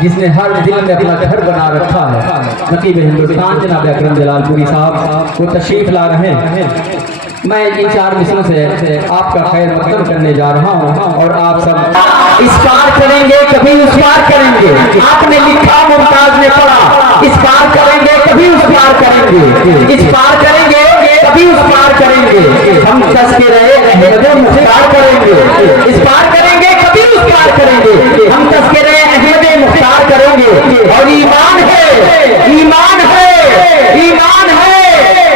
جس نے ہر دل میں اپنا گھر بنا رکھا ہے، نقیب ہندوستان جناب اکرم جلال پوری صاحب وہ تشریف لا رہے ہیں۔ میں ان 4 مصروں سے آپ کا خیر مقدم کرنے جا رہا ہوں اور آپ سب اس پار کریں گے کبھی اس پار کریں گے، آپ نے لکھا ممتاز نے پڑھا، اس پار کریں گے کبھی اس پار کریں گے، اس پار کریں گے کبھی اس پار کریں گے، ہم تذکرہ احمد مختار کریں گے، اس پار کریں گے کبھی اس پار کریں گے، ہم تذکرہ احمد مختار کریں گے، اور ایمان ہے ایمان ہے ایمان ہے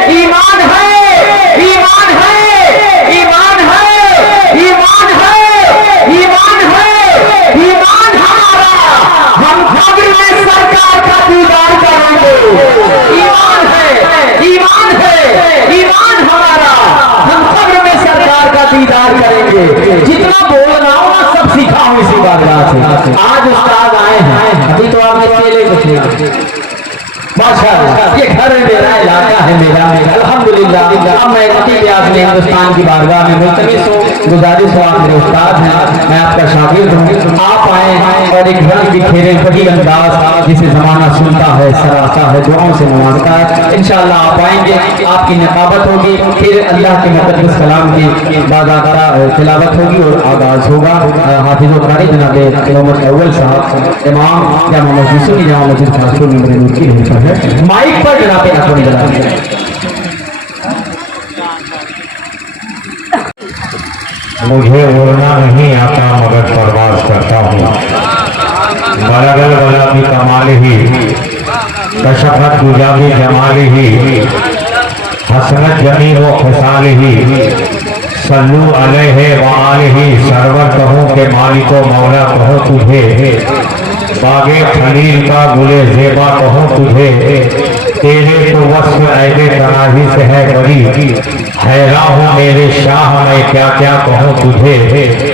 ایمان ہے ایمان ہے ایمان ہے ایمان ہے ایمان ہے ایمان ہمارا، ہم قبر میں سرکار کا دیدار کریں گے، ایمان ہے ایمان ہے ایمان ہمارا، ہم قبر میں سرکار کا دیدار کریں گے۔ جتنا بول رہا ہوں سب سیکھا ہوں اسی بارگاہ سے۔ آج استاد آئے ہیں، ابھی تو آپ نے کیلے کو کھلا ماشاءاللہ، یہ گھر ہے میرا، علاقہ ہے میرا، الحمدللہ۔ اب میں نقیب اعظم ہندوستان کی بارگاہ میں ملتمس ہوں، گزارش ہوں، آپ میرے استاد ہیں، میں آپ کا شاگرد ہوں، آپ آئیں اور ایک رنگ بکھیرے وہی انداز جسے زمانہ سنتا ہے، سراتا ہے، دعاؤں سے نوازتا ہے۔ انشاءاللہ آپ آئیں گے، آپ کی نقابت ہوگی، پھر اللہ کے مقدس کلام کی باضابطہ تلاوت ہوگی اور آغاز ہوگا۔ حافظ و قاری جناب محمد اول صاحب امام جامع مسجد سنی جامع مسجد خاصپور میں میرے کی رہتا ہے، مائک پر جناب اکرم جلال۔ مجھے اڑنا نہیں آتا مگر پرواز کرتا ہوں، بلغل بلا بھی کمال ہی، کشفت گجا بھی جمال ہی، حسنت جمیل و خصال ہی، صلو علیہ وآلہ، سرور کہوں کہ مالک و مولا کہوں تجھے، باغ خلیل کا گلے زیبا کہوں تجھے، تیرے تو وصف عیب تناہی سے ہے بری، حیران ہوں میرے شاہ میں کیا کیا کہوں تجھے،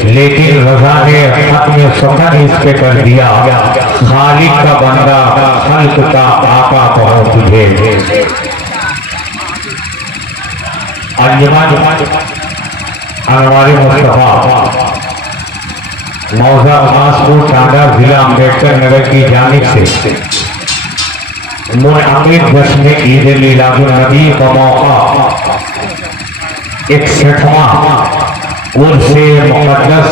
لیکن رضا نے ختم سخن اس پہ کر دیا، خالق کا بندہ خلق کا آقا کہوں تجھے۔ انجمن انوار مصطفیٰ موضع خاصپور ٹانڈا ضلع امبیڈکر نگر کی جانب سے منعقد جشن عید میلاد النبی کا موقع 61واں عرس مقدس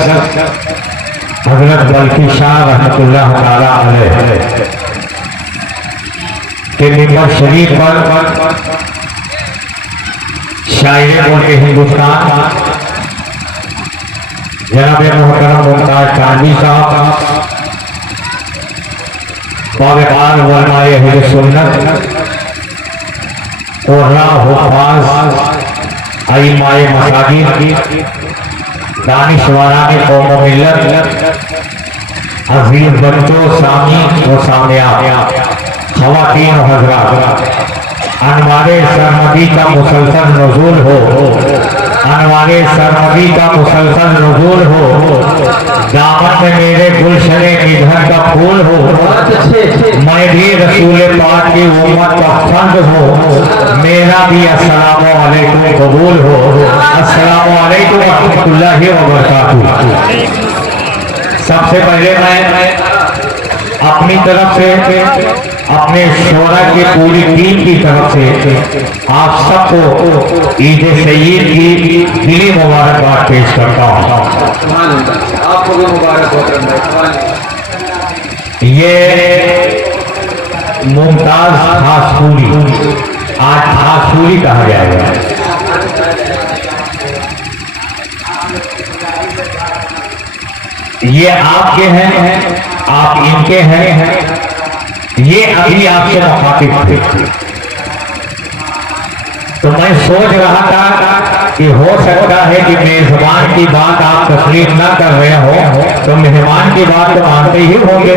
حضرت بلخی شاہ رحمۃ اللہ تعالی علیہ کے ممبر شریف پر شاعر ملک ہندوستان جناب محترم ممتاز چاندی صاحب، باوقار علماء اہل سنت، قراء حفاظ، ائمہ مساجد، دانشوران قوم و ملت، عزیز بچوں، سامعین و سامعات، خواتین و حضرات، انوار سرمدی کا مسلسل نزول ہو، انوار سرمدی کا مسلسل نزول ہو، دامن میں میرے گلشن ندھر کا پھول ہو، میں بھی رسول پاک کی امت کا فرد ہو، میرا بھی السلام علیکم قبول ہو۔ السلام علیکم ورحمۃ اللہ وبرکاتہ۔ سب سے پہلے میں اپنی طرف سے، اپنے شعراء کی پوری ٹیم کی طرف سے آپ سب کو عید سعید کی دلی مبارکباد پیش کرتا ہوں۔ آپ کو بھی مبارک ہو۔ یہ ممتاز خاصپوری، آج خاصپوری کہا جائے گا، یہ آپ کے ہیں، آپ ان کے ہیں، یہ ابھی آپ سے مخاطب تھے، تو میں سوچ رہا تھا کہ ہو سکتا ہے کہ میزبان کی بات آپ تسلیم نہ کر رہے ہو تو مہمان کی بات تو مانتے ہی ہوں گے،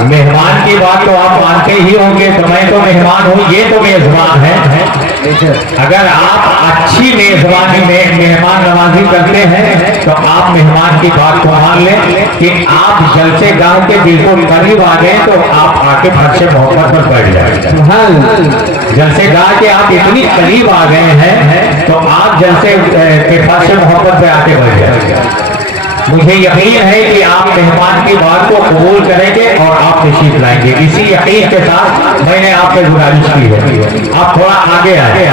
مہمان کی بات تو آپ مانتے ہی ہوں گے، تو میں تو مہمان ہوں، یہ تو میزبان ہے۔ اگر آپ اچھی میزبانی میں مہمان نوازی کرتے ہیں تو آپ مہمان کی بات کو مان لیں کہ آپ جلسے گاہ کے بالکل قریب آ گئے تو آپ آ کے فرش محبت پر بیٹھ جائیں۔ جلسے گاہ کے آپ اتنی قریب آ گئے ہیں تو آپ جلسے کے فرش محبت پہ آ کے بیٹھ جائیں۔ मुझे यकीन है कि आप मेहमान की बात को कबूल करेंगे और आप तशरीफ लाएंगे। इसी यकीन के साथ मैंने आपसे गुजारिश की है, आप थोड़ा आगे आए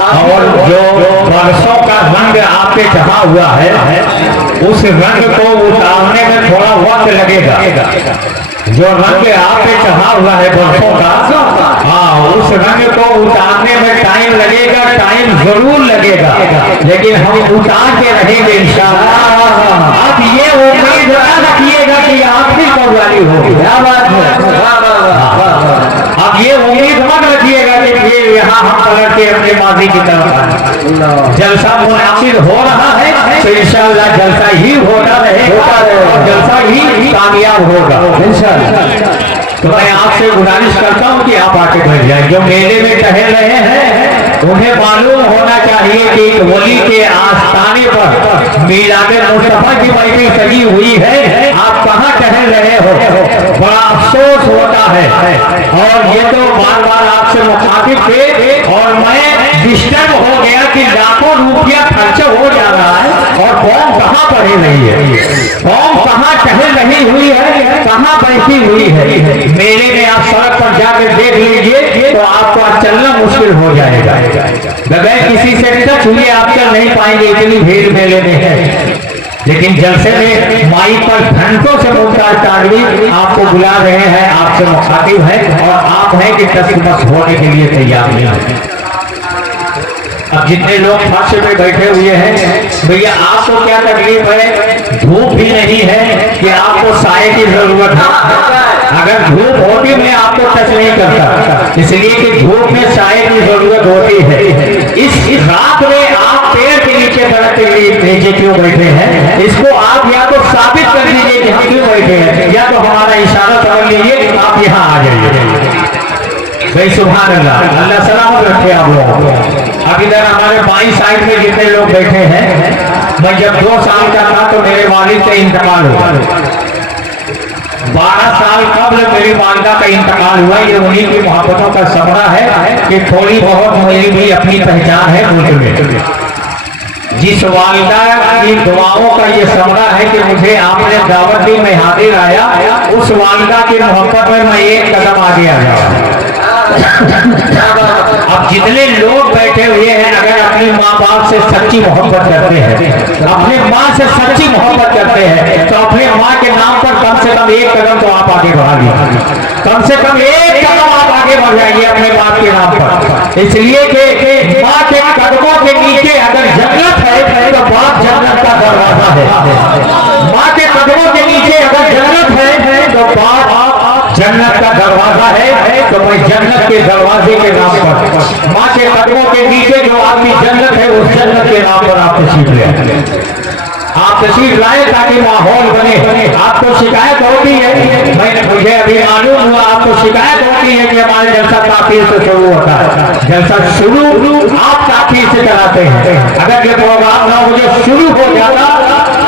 और जो बरसों का रंग आप पे चढ़ा हुआ है उस रंग को उतारने में थोड़ा वक्त लगेगा। जो रंग आप पे चढ़ा हुआ है बरसों का, हाँ, उस रंग को उतारने में टाइम लगेगा, टाइम जरूर लगेगा, लेकिन हम उतार के रहेंगे इंशाअल्लाह। आप ये उम्मीद रखिएगा कि आपकी कव्वाली होगी। क्या बात है, आप ये उम्मीद मत रखिएगा कि ये यहाँ हम पलट के अपने माजी की तरफ जलसा मुनासिब हो रहा है तो इंशाअल्लाह जलसा ही होता रहेगा और जलसा ही कामयाब होगा इंशाअल्लाह। तो मैं आपसे गुजारिश करता हूँ कि आप आके बैठ जाए। जो मेले में टहल रहे हैं उन्हें मालूम होना चाहिए कि एक वली के आस्थाने पर मीलाद मुस्तफा की महफिल सजी हुई है, आप कहाँ टहल रहे हो। बड़ा अफसोस होता है और ये तो बार बार आपसे मुखातिब थे और मैं डिस्टर्ब हो गया कि लाखों रुपया खर्च हो जा रहा है और कौन कहाँ पढ़ रही है, कौन कहाँ टहल रही हुई है, कहाँ बैठी हुई है। मेले में आप सड़क पर जाकर देख लीजिए तो आपको चलना मुश्किल हो जाएगा, बगैर किसी से टच हुए आप चल नहीं पाएंगे, इतनी भीड़ मेले में है। लेकिन जलसे में माइक पर घंटों से मुमताज तानवी आपको बुला रहे हैं, आपसे मुखातिब है और आप हैं कि तस्मस होने के लिए तैयार नहीं है। अब जितने लोग फर्श पे बैठे हुए हैं, भैया आपको क्या तकलीफ है, धूप भी नहीं है कि आपको साए की जरूरत है। अगर धूप होती मैं आपको टच नहीं करता, इसलिए कि धूप में साए की जरूरत होती है। इस रात में आप पेड़ के नीचे सड़क के नीचे क्यों बैठे हैं, इसको आप या तो साबित कर दीजिए कि हम क्यों बैठे हैं, या तो हमारा इशारा समझ लीजिए आप यहाँ आ जाइए। भाई सुभान अल्लाह, अल्लाह सलामत रखे आप लोग। अब इधर हमारे बाईं साइड में जितने लोग बैठे हैं, मैं जब 2 साल का था तो मेरे वालिद का इंतकाल हुआ, 12 साल कबल मेरी वालिदा का इंतकाल हुआ। ये उन्हीं की मोहब्बतों का समरा है कि थोड़ी बहुत मेरी भी अपनी पहचान है मुल्क में। जिस वालिदा की दुआओं का ये समरा है कि मुझे आपने दावत दी, मैं हाजिर आया, उस वालिदा की मोहब्बत में मैं एक कदम आगे आ गया। अब जितने लोग बैठे हुए हैं अगर अपनी माँ बाप से सच्ची मोहब्बत करते हैं, अपने माँ से सच्ची मोहब्बत करते हैं तो अपने माँ के नाम पर कम से कम एक कदम तो आप आगे बढ़ा लीजिए, कम से कम एक कदम आप आगे बढ़ जाइए अपने बाप के नाम पर। इसलिए कि माँ के कदमों के नीचे अगर जन्नत है तो बाप जन्नत का दरवाजा है, माँ के कदमों के नीचे अगर जन्नत है तो बाप जन्नत का दरवाजा है। तो मैं जन्नत के दरवाजे के नाम पर, माँ के कदमों के नीचे जो आपकी जन्नत है उस जन्नत के नाम पर आप तशरीफ ले, आप तशरीफ लाए ताकि माहौल बने। आपको शिकायत होती है, मुझे अभी मालूम हुआ आपको शिकायत होती है कि हमारे जलसा ताखीर से शुरू होता है। जलसा शुरू आप ताखीर से कराते हैं, अगर ये प्रोग्राम 9 बजे शुरू हो जाता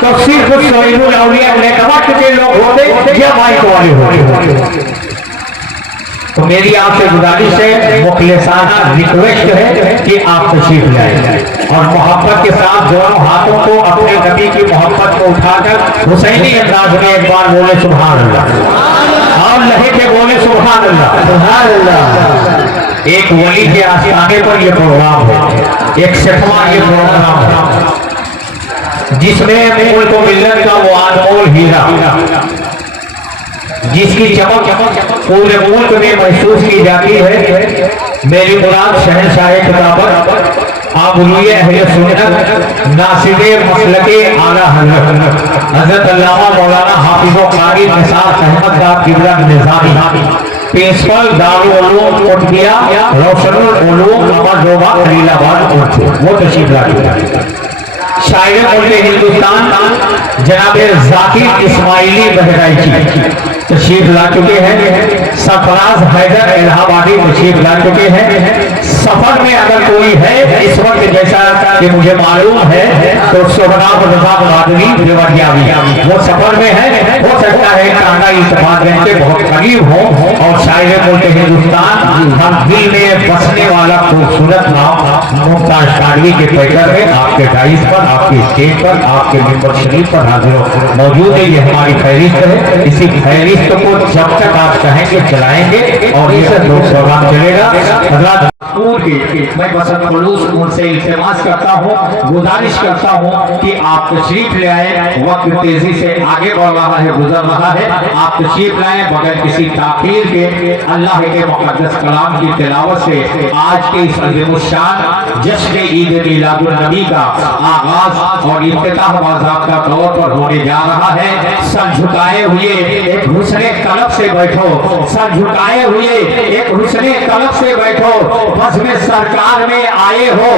तो सिर्फ सोहिबुल औलिया नेकवट के लोग होते या माइक वाले होते। तो मेरी आपसे गुजारिश है, मुखलिसाना रिक्वेस्ट है कि आप तशरीफ लाएं और मोहब्बत के साथ दोनों हाथों को अपने नबी की मोहब्बत को उठाकर हुसैनी अंदाज में एक बार बोले सुभान अल्लाह और लहे के बोले सुभान अल्लाह सुभान अल्लाह। एक वली के आस्थाने पर यह प्रोग्राम है, एक 6वां ये प्रोग्राम है जिसमें मुल्क मिल्लत का वो अनमोल हीरा जिसकी चमक पूरे मुल्क में महसूस की जाती है। मेरी मुराद शहनशाह किताबत आबुलिया अहले सुन्नत नासिबे मसलके आला हज़रत हज़रत अल्लामा मौलाना हाफिज़ो कारी निसार अहमद साहब किबला निज़ामी प्रिंसिपल दारुल उलूम कुतुबिया रोशनुल उलूम अमरजोबा खलीलाबाद वो तशरीफ लाए। शायर मुल्क हिंदुस्तान जनाब जाकिर इस्माइली बहराइची तशरीफ ला चुके हैं, सरफराज हैदर इलाहाबादी तशरीफ ला चुके हैं। सफर में अगर कोई है इस वक्त जैसा कि मुझे मालूम है तो सोहराब रज़ा बादली देवरियावी वो सफर में है, हो सकता है कांडा इत्तेफाक के बहुत करीब हो और शायर मुल्क हिंदुस्तान हम दिल में बसने वाला खूबसूरत नाम मुमताज कादरी के पैकर में आपके डाइस पर, आपके स्टेज पर, आपके मिंबर शरीफ पर हाजिर मौजूद है। ये हमारी फहरिस्त है। इसी फहरिस्त को जब तक आप कहेंगे चलाएंगे और ये सब लोग प्रोग्राम चलेगा। हजरत मैं बसंत खलूस उनसे इल्तिमास करता हूँ, गुजारिश करता हूँ कि आप तशरीफ ले आए। वक्त तेजी से आगे बढ़ रहा है, गुजर रहा है। आप तशरीफ लाए बगैर किसी ताखीर के। अल्लाह के मुक़द्दस कलाम की तिलावत से आज के इस अज़ीमुश्शान जश्न ईद मिलादुन नबी का आगाज और इफ्तिताह बाज़ाब्ता तौर पर होने जा रहा है। सर झुकाए हुए एक हुस्ने कलब से बैठो, सर झुकाए हुए एक हुस्ने कलब से बैठो। बस में सरकार में आए हो,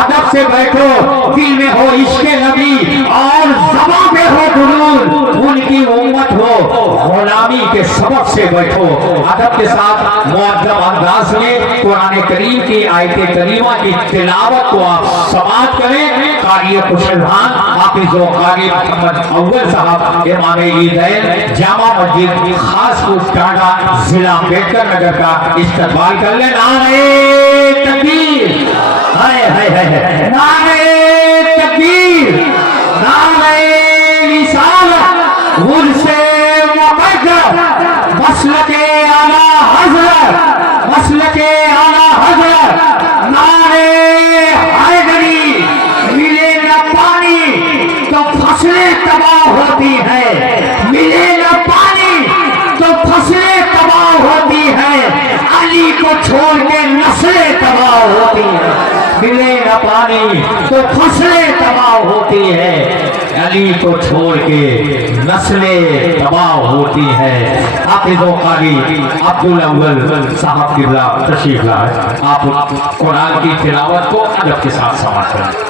अदब से बैठो। दिल में हो इश्क़ नबी और ज़बान में हो दुरूद, उनकी उम्मत हो। गुलामी के सबब से बैठो, अदब के साथ मुअद्दब अंदाज में कुरान करीम की आयत करीमा की तिलावत को आप समाअत करें। कारी खुशहान हाफिज़ व कारी मोहम्मद अव्वल साहब इमाम ईदैन जामा मस्जिद खासपुर टाटा जिला अम्बेडकर नगर का इस्तकबाल कर ले। नारे तकबीर, हाय हाय हाय, नारे तकबीर, नारे रिसालत, उनसे मुक़द्दर मसलके आला हज़रत, मसलके आला हज़रत, नारे हैदरी। मिले न पानी तो फसलें तबाह होती है, मिले न पानी तो फसलें तबाह होती है। अली को छोड़ के नस्लें तबाह होती है। मिले न पानी तो फसलें तबाह होती है, अली को छोड़ के नस्लें तबाह होती है। हाफिज़ व कारी अब्दुल अव्वल साहब किबला तशरीफ लाए। आप कुरान की तिलावत को अदब के साथ समाअत करें।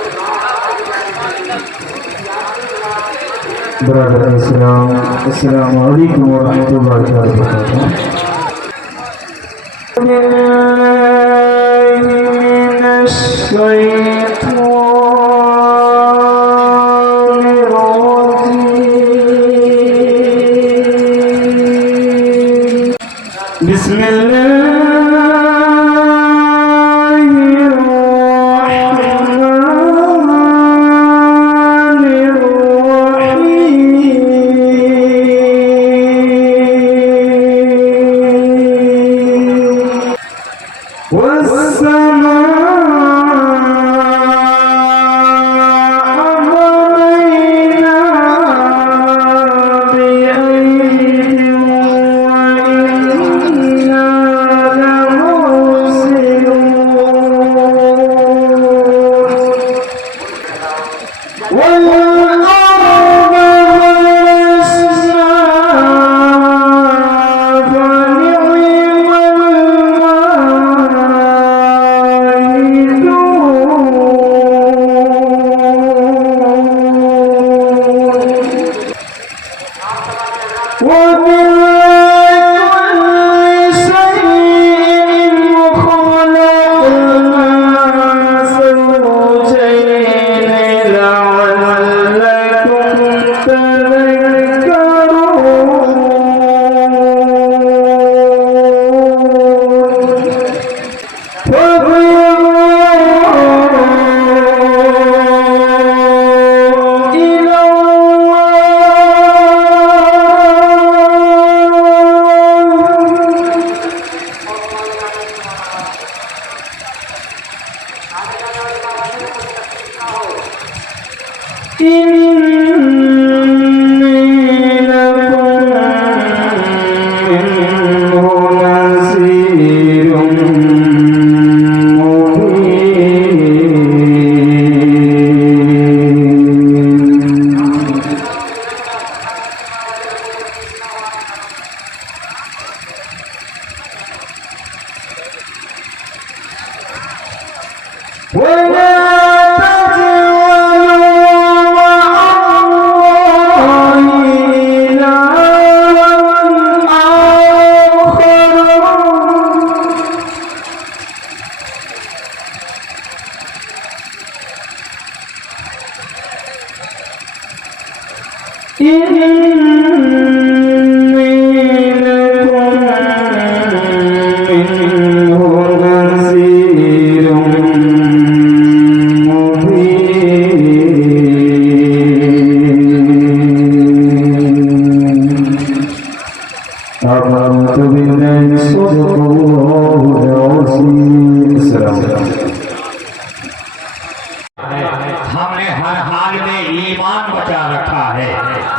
ब्रदर इस्लाम, अस्सलामु अलैकुम व रहमतुल्लाहि व बरकातहू। آمنت بالله صدق الله العظيم. السلام عليكم. हमने हर हाल में ईमान बचा रखा है,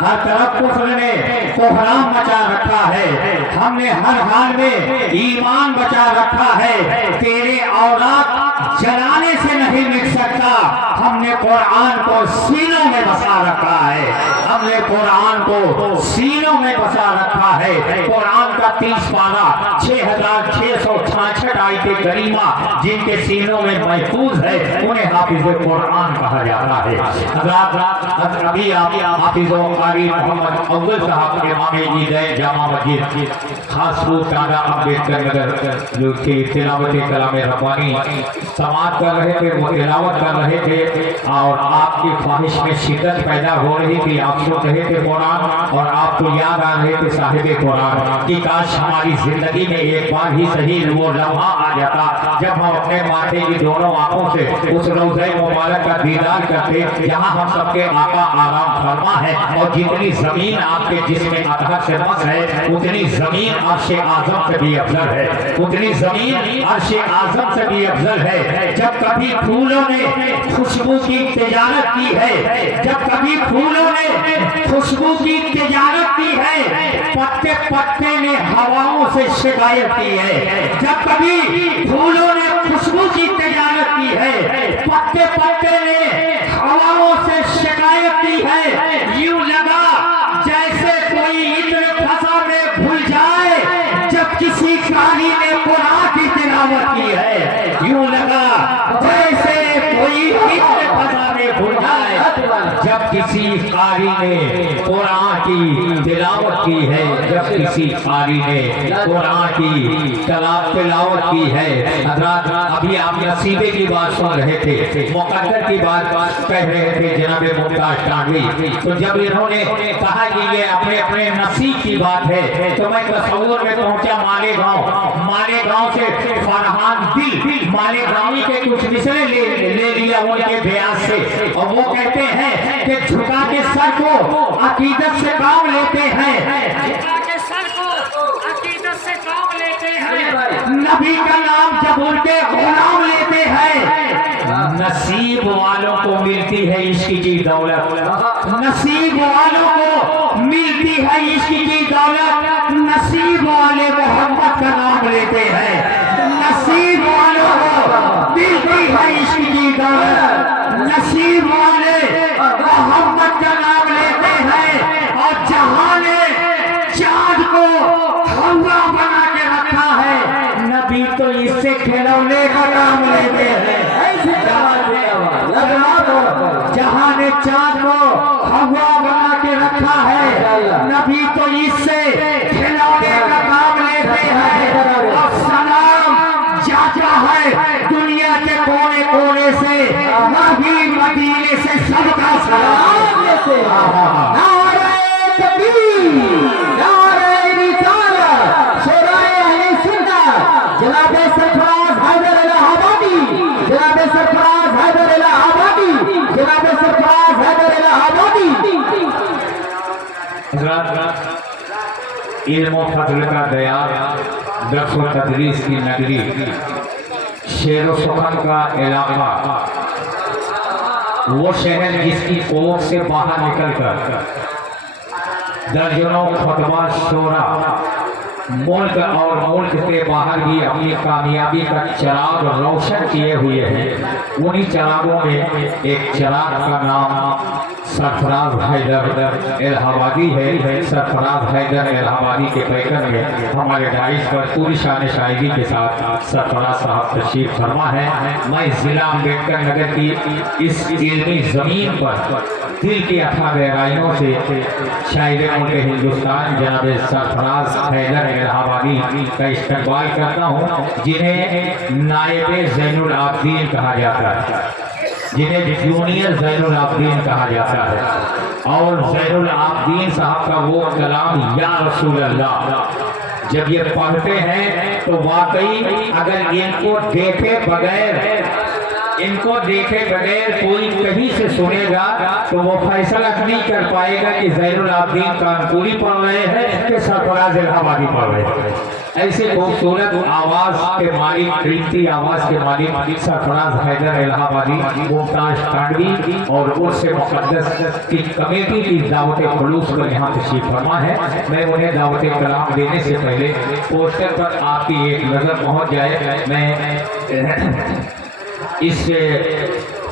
हर तरफ कुफ्र ने कोहराम मचा रखा है, हमने हर हाल में ईमान बचा रखा है। तेरे औलाद जलाने से नहीं मिट सकता। हमने कुरान को सीनों में बसा रखा है, हमने कुरान को सीनों में बसा रखा है। कुरान का 30 पारा 6666 आयते करीमा जिनके सीनों में महफूज है, उन्हें हाफिज कुरान कहा जाता है। अभी आप हाफिज कारी मोहम्मद अव्वल साहब इमाम ईदैन जामा मस्जिद खासपुर टांगा अम्बेडकर नगर जो कि तिलावत कलाम रब्बानी समाप्त कर रहे थे, वो तिलावत कर रहे थे और आपकी ख्वाहिश में शिद्दत पैदा हो रही थी। आप सोच रहे थे कुरान और आपको याद आ रहे थे साहिब कुरान कि काश हमारी जिंदगी में एक बार ही सही वो लम्हा आ जाता जब हम अपने माथे की दोनों आंखों से उस रोज़े मुबारक का दीदार करते जहां हम सबके आका आराम फरमा है। और जितनी जमीन आपके जिस्म अतहर से मस है, उतनी जमीन अर्श आजम से भी अफजल है, उतनी जमीन अर्श आजम से भी अफजल है। जब कभी फूलों ने खुशबू की तिजारत की है, जब कभी फूलों ने खुशबू की तिजारत की है, पत्ते पत्ते ने हवाओं से शिकायत की है। जब कभी फूलों ने खुशबू की तिजारत की है, पत्ते पत्ते ने हवाओं से शिकायत की है। यूं लगा जैसे कोई इत्र फसा में भूल जाए जब किसी कारी ने कुरान की तिलावत की है। यूं लगा जैसे कोई इत्र फसा में भूल जाए जब किसी कारी ने कुरान की तिलावत की है, जब किसी कारी ने कुरान की तिलावत की है। हज़रात अभी आप नसीबे की बात सुन रहे थे, मुक़द्दर की बात कह रहे थे जनाब मुमताज टांडवी। तो जब इन्होंने कहा कि ये अपने अपने नसीब की बात है, तो मैं तस्वुर में पहुंचा मालेगांव से फरहान दिल मालेगांवी के कुछ मिसरे ले लिया उनके बयान से। और वो कहते हैं कि झुका के सर को अकीदत से काम लेते हैं, नबी का नाम जब उनके गुलाम लेते हैं। नसीब वालों को मिलती है इश्क की दौलत, नसीब वालों को मिलती है इश्क की दौलत। नसीब वाले मोहम्मद का नाम लेते हैं, नसीब वालों को मिलती है इश्क की दौलत। नसीब वाले मोहम्मद का नाम लेते हैं। और जहां ने चांद को खौरा बना के रखा है, नबी तो इससे खिलौने का नाम लेते हैं। जहां ने चांद को खौरा बना के रखा है, नबी तो इससे खिलौने का नाम लेते हैं। और सलाम जाता है दुनिया के कोने कोने से, नबी मदीने से सबका सलाम लेते हैं। नारे तकबीर, नारे रिसालत, शोराए अहले सुन्नत, जनाब सरफराज हैदर इलाहाबादी, जनाब सरफराज हैदर इलाहाबादी, जनाब सरफराज हैदर इलाहाबादी। इल्म फज़ल का दया, दर्स व तदरीस की नगरी, शेर व सुखन का इलाका, वो शहर जिसकी कोख से बाहर निकलकर दर्जनों खुतबा शोरा मुल्क और मुल्क से बाहर भी अपनी कामयाबी का चिराग रोशन किए हुए हैं। उन्हीं चिरागों में एक चिराग का नाम सरफराज हैदर इलाहाबादी है। सरफराज हैदर इलाहाबादी के पैकर में हमारे डाइस पर पूरी शान शायरी के साथ सरफराज साहब तशरीफ फरमा है। मैं ज़िला अम्बेडकर नगर की इस इल्मी ज़मीन पर दिल की अथाह गहराइयों से शायर मुल्क हिंदुस्तान जनाब सरफराज हैदर इलाहाबादी का इस्तकबाल करता हूँ, जिन्हें नायब ज़ैनुल आबिदीन कहा जाता है, जिन्हें जूनियर ज़ैनुल आबिदीन कहा जाता है। और ज़ैनुल आबिदीन साहब का वो कलाम या रसूल अल्लाह जब ये पढ़ते हैं तो वाकई अगर इनको देखे बगैर इनको देखे बगैर कोई कहीं से सुनेगा तो वो फैसला नहीं कर पाएगा कि ज़ैनुल आबदीन कानपुरी पढ़ रहे हैं कि सरफराज इलाहाबादी पढ़ रहे हैं। ऐसे खूबसूरत आवाज के मालिक, कीमती आवाज के मालिक सरफराज हैदर इलाहाबादी, मुमताज तानवी और उर्से मुक़द्दस की कमेटी की दावत खुलूस पर यहाँ तशरीफ फरमा है। मैं उन्हें दावत कलाम देने से पहले पोस्टर पर आपकी एक नज़र पहुँच जाए, मैं इस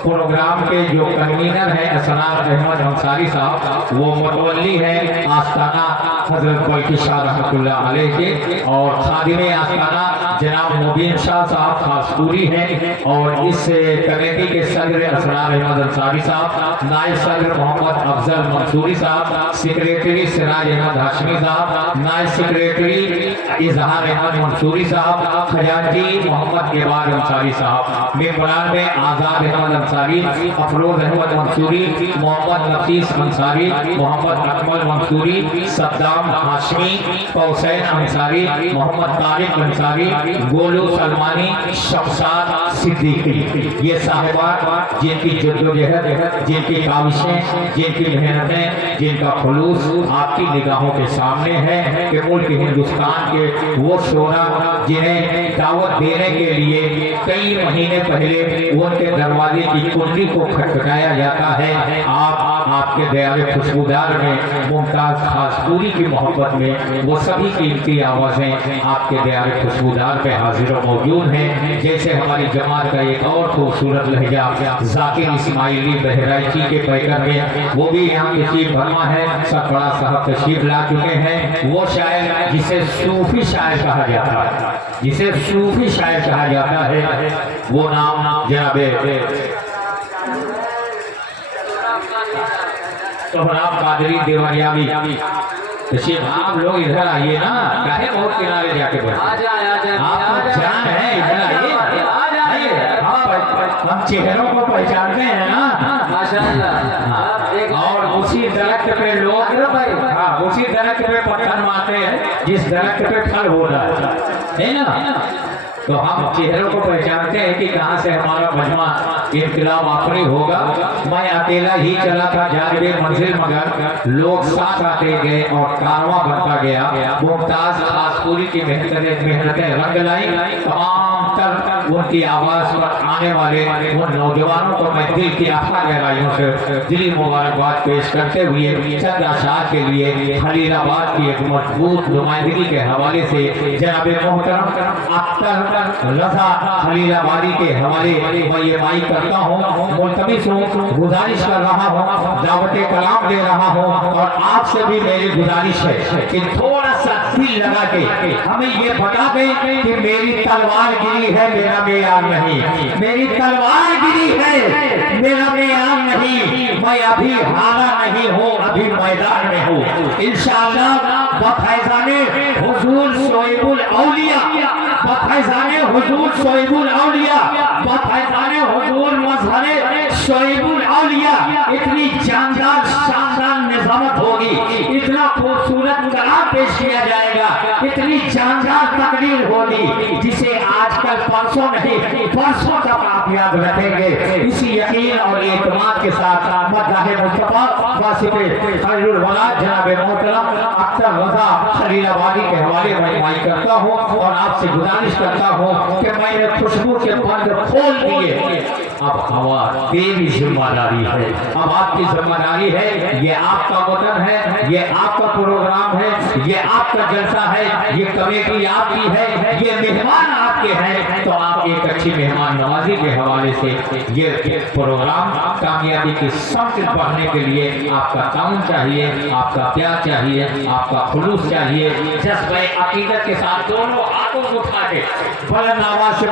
प्रोग्राम के जो कन्वीनर हैं असरार अहमद अंसारी साहब, वो मुतवल्ली है आस्ताना हजरत बल्कि शाह रहमतुल्लाह अलैह के, और खादिम आस्ताना जनाब मुबीन शाह साहब खासपूरी हैं, और इस कमेटी के सदर असरार अहमद अंसारी साहब, नायब सदर मोहम्मद अफजल मंसूरी साहब, सेक्रेटरी सिराज अहमद हाशमी साहब, नायब सेक्रेटरी इजहार अहमद मंसूरी साहब, खजानजी मोहम्मद इबाद अंसारी साहब, मेंबरान में आज़ाद अहमद अंसारी, अफरोज अहमद मंसूरी, मोहम्मद नफीस अंसारी, मोहम्मद अकमल मंसूरी, सद्दाम हाशमी, कौसैन अंसारी, मोहम्मद तारिक अंसारी, गोलू सलमानी, शमशाद सिद्दीकी, ये साहिबान जिनकी जद्दोजहद, जिनकी काविशें, जिनकी मेहनतें, जिनका खुलूस आपकी निगाहों के सामने है कि मुल्क हिंदुस्तान के वो शोरा जिन्हें दावत देने के लिए कई महीने पहले उनके दरवाजे की कुंडी को खटखटाया जाता है, आपके दयाल खुशबूदार में मुमताज खासपूरी की मोहब्बत में वो सभी कीमती आवाज़ें आपके दयाल खुशबूदार में हाजिर और मौजूद हैं। जैसे हमारी जमात का एक और खूबसूरत लहजा जाकिर इस्माइली बहराइची के पैकर में, वो भी यहाँ तशरीफ फरमा है, सरफराज साहब तशरीफ ला चुके हैं। वो शायर जिसे सूफी शायर कहा जाता है, जिसे सूफी शायर कहा जाता है, वो नाम जनाब सोहराब कादरी देवरियावी तशरीफ। आप लोग इधर आइए ना, काहे बहुत किनारे जाके बैठे, आप जान है, इधर आइए, हम चेहरों को पहचानते हैं ना माशाअल्लाह। और उसी दरख्त पे लोग उसी दरख्त पे पत्थर मारते हैं जिस दरख्त पे फल हो रहा है ना। तो हम चेहरों को पहचानते हैं कि कहाँ से हमारा मजमा इनकलाब आखिरी होगा। मैं अकेला ही चला था जानिबे मंजिल, मगर लोग साथ आते गए और कारवां बनता गया। मुमताज खासपूरी की मेहनतें रंग लाई। तमाम उनकी आवाज़ पर आने वाले उन नौजवानों को मैं दिल की आखा गहराइयों से दिली मुबारकबाद पेश करते हुए चंद अशार के लिए खलीलाबाद की एक मजबूत नुमाइंदगी के हवाले से जनाब मोहतरम अख्तर रजा खलीलाबादी के हवाले मैं ये माइक करता हूँ, मुल्तमिस हूँ, गुजारिश कर रहा हूँ, दावत कलाम दे रहा हूँ। और आपसे भी मेरी गुजारिश है कि थोड़ा सा दिल लगा के हमें ये बता दें कि मेरी तलवार गिरी है, मेरा मेयार नहीं, मेरी तलवार गिरी है, मेरा मेयार नहीं, मैं अभी हारा नहीं हूँ, अभी मैदान में हूँ। इंशाअल्लाह बफैज़ाने हुजूर शोएबुल औलिया, बफैज़ाने हुजूर शोएबुल औलिया, बफैज़ाने हुजूर मज़हरे शोएबुल औलिया इतनी जानदार शानदार निज़ामत होगी, इतना खूबसूरत कलाम पेश किया जाएगा, इतनी जानदार तकरीर होगी जिसे आजकल परसों नहीं बरसों तक आप याद रखेंगे। इसी यकीन और एतमाद के साथ मदह मुस्तफा वासिफ़े खैरुल वलाद जनाब मोहतरम अख्तर रजा खलीलाबादी के हवाले में माई करता हूँ और आपसे गुजारिश करता हूँ कि मैंने खुशबू के बंद खोल दिए, अब हवा तेरी जिम्मेदारी है, अब आपकी जिम्मेदारी है। ये आपका वतन है, ये आपका प्रोग्राम है, ये आपका जलसा है, ये कमेटी आपकी है, ये मेहमान आपके हैं। तो आप एक अच्छी मेहमान नवाजी के हवाले से ये प्रोग्राम कामयाबी की सबसे बढ़ने के लिए आपका ताउन चाहिए, आपका प्यार चाहिए, आपका खुलूस चाहिए, जज्बे अकीदत के साथ दोनों हाथों उठा के बुलंद आवाज से